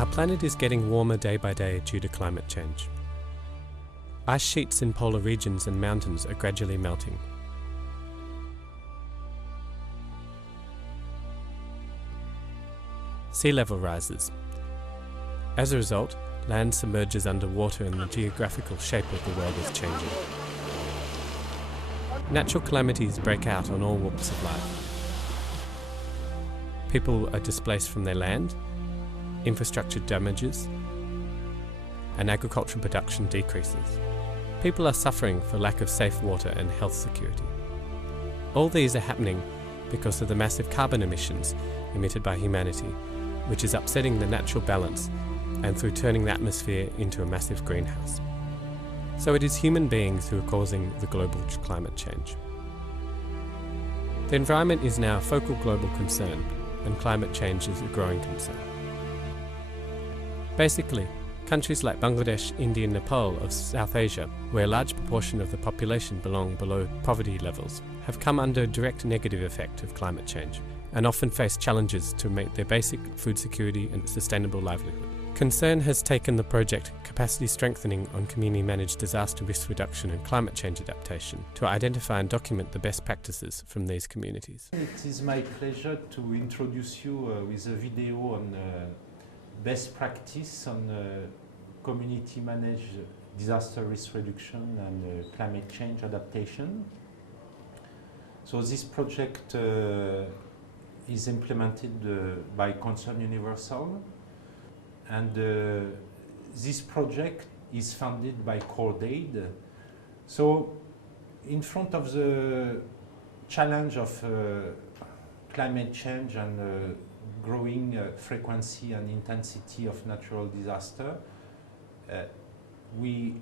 Our planet is getting warmer day by day due to climate change. Ice sheets in polar regions and mountains are gradually melting. Sea level rises. As a result, land submerges underwater and the geographical shape of the world is changing. Natural calamities break out on all walks of life. People are displaced from their land, infrastructure damages, and agricultural production decreases. People are suffering for lack of safe water and health security. All these are happening because of the massive carbon emissions emitted by humanity, which is upsetting the natural balance and through turning the atmosphere into a massive greenhouse. So it is human beings who are causing the global climate change. The environment is now a focal global concern, and climate change is a growing concern. Basically, countries like Bangladesh, India and Nepal of South Asia, where a large proportion of the population belong below poverty levels, have come under a direct negative effect of climate change and often face challenges to meet their basic food security and sustainable livelihood. Concern has taken the project Capacity Strengthening on Community Managed Disaster Risk Reduction and Climate Change Adaptation to identify and document the best practices from these communities. It is my pleasure to introduce you with a video on best practice on community managed disaster risk reduction and climate change adaptation. So this project is implemented by Concern Universal, and this project is funded by CordAid. So in front of the challenge of climate change and growing frequency and intensity of natural disaster, we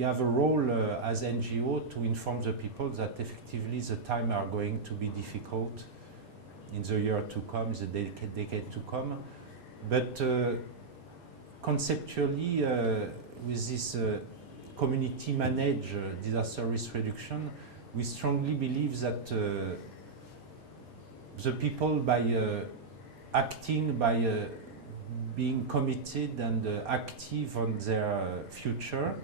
have a role as NGO to inform the people that effectively the time are going to be difficult in the year to come, the decade to come. But conceptually, with this community managed disaster risk reduction, we strongly believe that the people, by acting, by being committed and active on their future.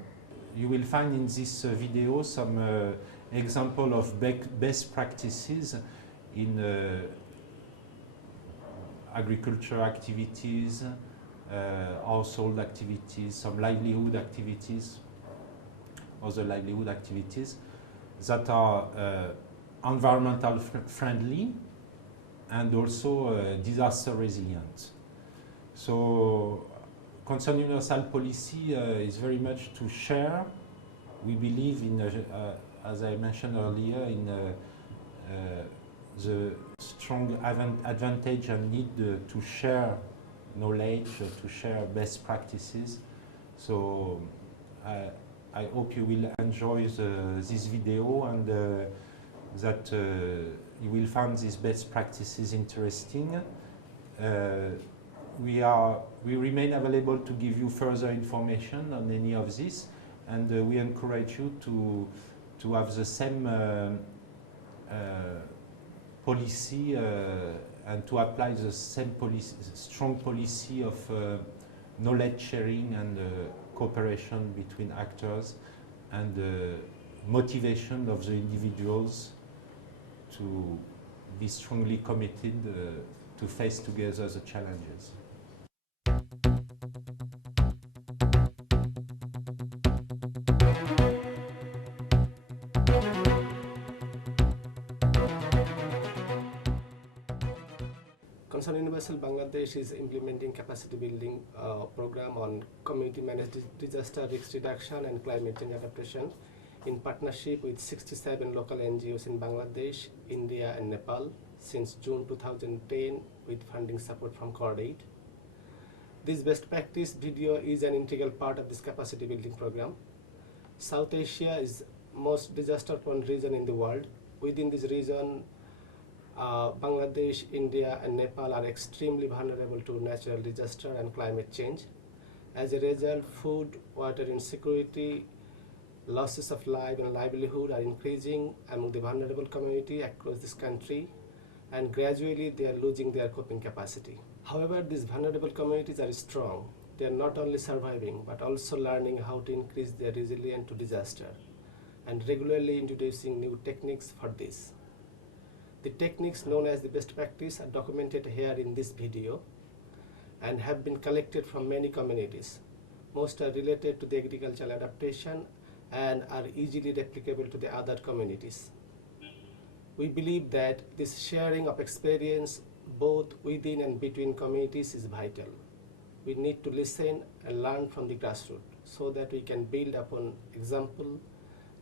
You will find in this video some example of best practices in agriculture activities, household activities, some livelihood activities, other livelihood activities that are environmental friendly and also disaster resilient. So Concern Universal policy is very much to share. We believe in, as I mentioned earlier, in the strong advantage and need to share knowledge, to share best practices. So I hope you will enjoy this video and that you will find these best practices interesting. We remain available to give you further information on any of this, and we encourage you to have the same policy and to apply the same strong policy of knowledge sharing and cooperation between actors and motivation of the individuals to be strongly committed to face together the challenges. Concern Universal Bangladesh is implementing capacity building program on community managed disaster risk reduction and climate change adaptation in partnership with 67 local NGOs in Bangladesh, India and Nepal since June 2010 with funding support from CordAid. This best practice video is an integral part of this capacity building program. South Asia is most disaster prone region in the world. Within this region, Bangladesh, India and Nepal are extremely vulnerable to natural disaster and climate change. As a result, food, water insecurity, losses of life and livelihood are increasing among the vulnerable community across this country, and gradually they are losing their coping capacity. However, these vulnerable communities are strong. They are not only surviving but also learning how to increase their resilience to disaster and regularly introducing new techniques for this. The techniques known as the best practice are documented here in this video and have been collected from many communities. Most are related to the agricultural adaptation and are easily replicable to the other communities. We believe that this sharing of experience both within and between communities is vital. We need to listen and learn from the grassroots so that we can build upon examples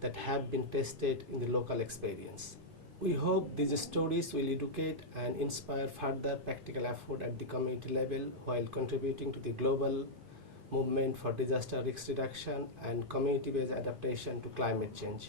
that have been tested in the local experience. We hope these stories will educate and inspire further practical effort at the community level while contributing to the global movement for disaster risk reduction and community-based adaptation to climate change.